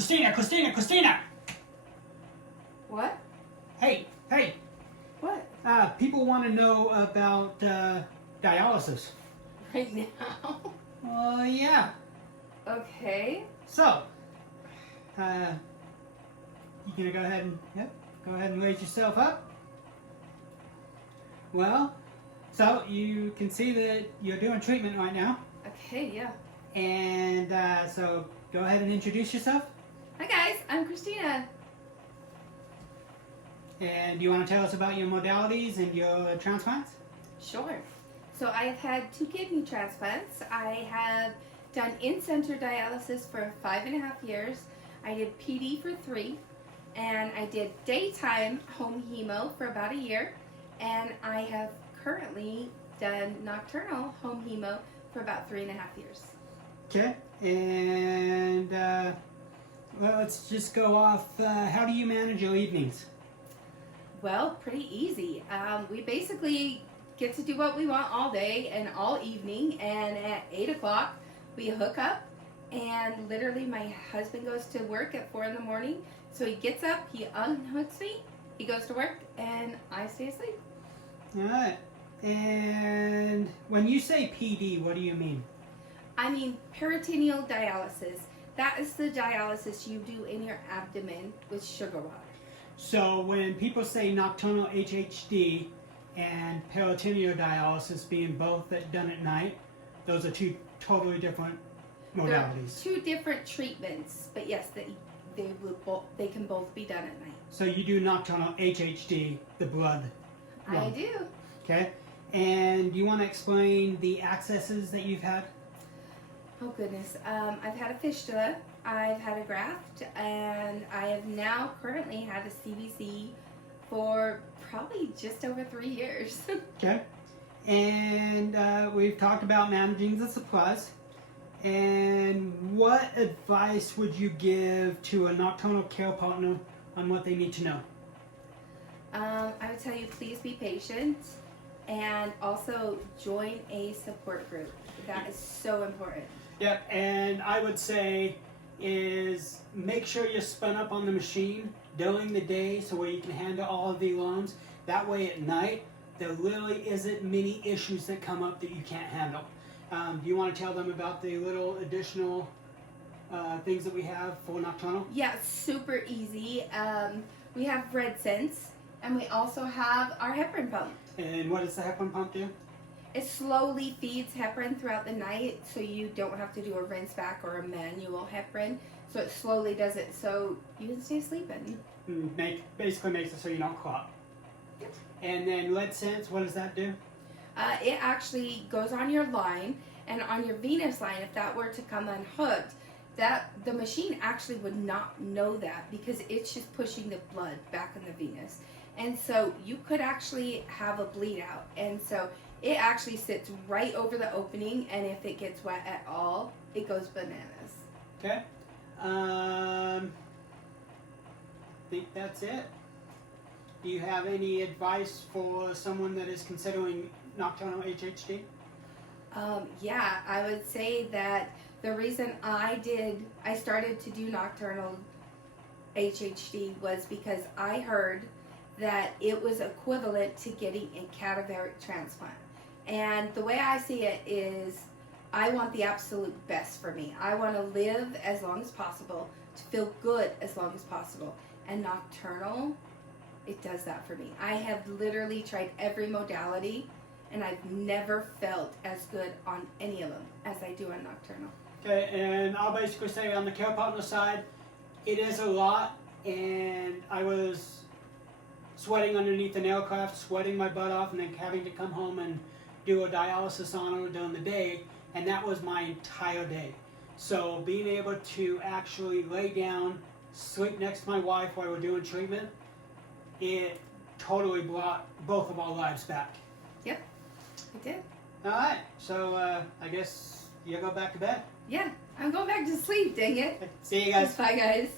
Christina! What? Hey! What? People want to know about dialysis. Right now? Yeah. Okay. So, you gonna go ahead and raise yourself up? Well, so you can see that you're doing treatment right now. Okay, yeah. And so go ahead and introduce yourself. Hi guys, I'm Christina. And do you want to tell us about your modalities and your transplants? Sure. So I've had 2 kidney transplants. I have done in-center dialysis for 5.5 years. I did PD for 3. And I did daytime home hemo for about a year. And I have currently done nocturnal home hemo for about 3.5 years. Okay. And well, let's just go off. How do you manage your evenings? Well, pretty easy. We basically get to do what we want all day and all evening, and at 8 o'clock we hook up, and literally my husband goes to work at 4 in the morning, so he gets up, he unhooks me, he goes to work, and I stay asleep. Alright. And when you say PD, what do you mean? I mean peritoneal dialysis. That is the dialysis you do in your abdomen with sugar water. So when people say nocturnal HHD and peritoneal dialysis being both done at night, those are 2 totally different modalities. They're 2 different treatments, but yes, they can both be done at night. So you do nocturnal HHD, the blood. I do. Okay. And do you want to explain the accesses that you've had? Oh goodness, I've had a fistula, I've had a graft, and I have now currently had a CVC for probably just over 3 years. Okay. And we've talked about managing the supplies. And what advice would you give to a nocturnal care partner on what they need to know? I would tell you please be patient, and also join a support group. That is so important. Yep, and I would say is make sure you're spun up on the machine during the day so where you can handle all of the alarms. That way at night, there really isn't many issues that come up that you can't handle. Do you want to tell them about the little additional things that we have for nocturnal? Yeah, super easy. We have red scents, and we also have our heparin pump. And what does the heparin pump do? It slowly feeds heparin throughout the night, so you don't have to do a rinse back or a manual heparin. So it slowly does it so you can stay sleeping. Basically makes it so you don't clot. Yep. And then lead sense, what does that do? It actually goes on your line, and on your venous line, if that were to come unhooked, the machine actually would not know that because it's just pushing the blood back in the venous. And so you could actually have a bleed out. And so it actually sits right over the opening, and if it gets wet at all, it goes bananas. Okay. I think that's it. Do you have any advice for someone that is considering nocturnal HHD? Yeah, I would say that the reason I started to do nocturnal HHD was because I heard that it was equivalent to getting a cadaveric transplant. And the way I see it is I want the absolute best for me. I want to live as long as possible, to feel good as long as possible. And nocturnal, it does that for me. I have literally tried every modality, and I've never felt as good on any of them as I do on nocturnal. Okay, and I'll basically say on the Carepartner side, it is a lot, and I was sweating underneath an aircraft, sweating my butt off, and then having to come home and do a dialysis on it during the day, and that was my entire day. So being able to actually lay down, sleep next to my wife while we're doing treatment, it totally brought both of our lives back. Yep, it did. Alright, so I guess you go back to bed. Yeah, I'm going back to sleep, dang it. See you guys. Bye, guys.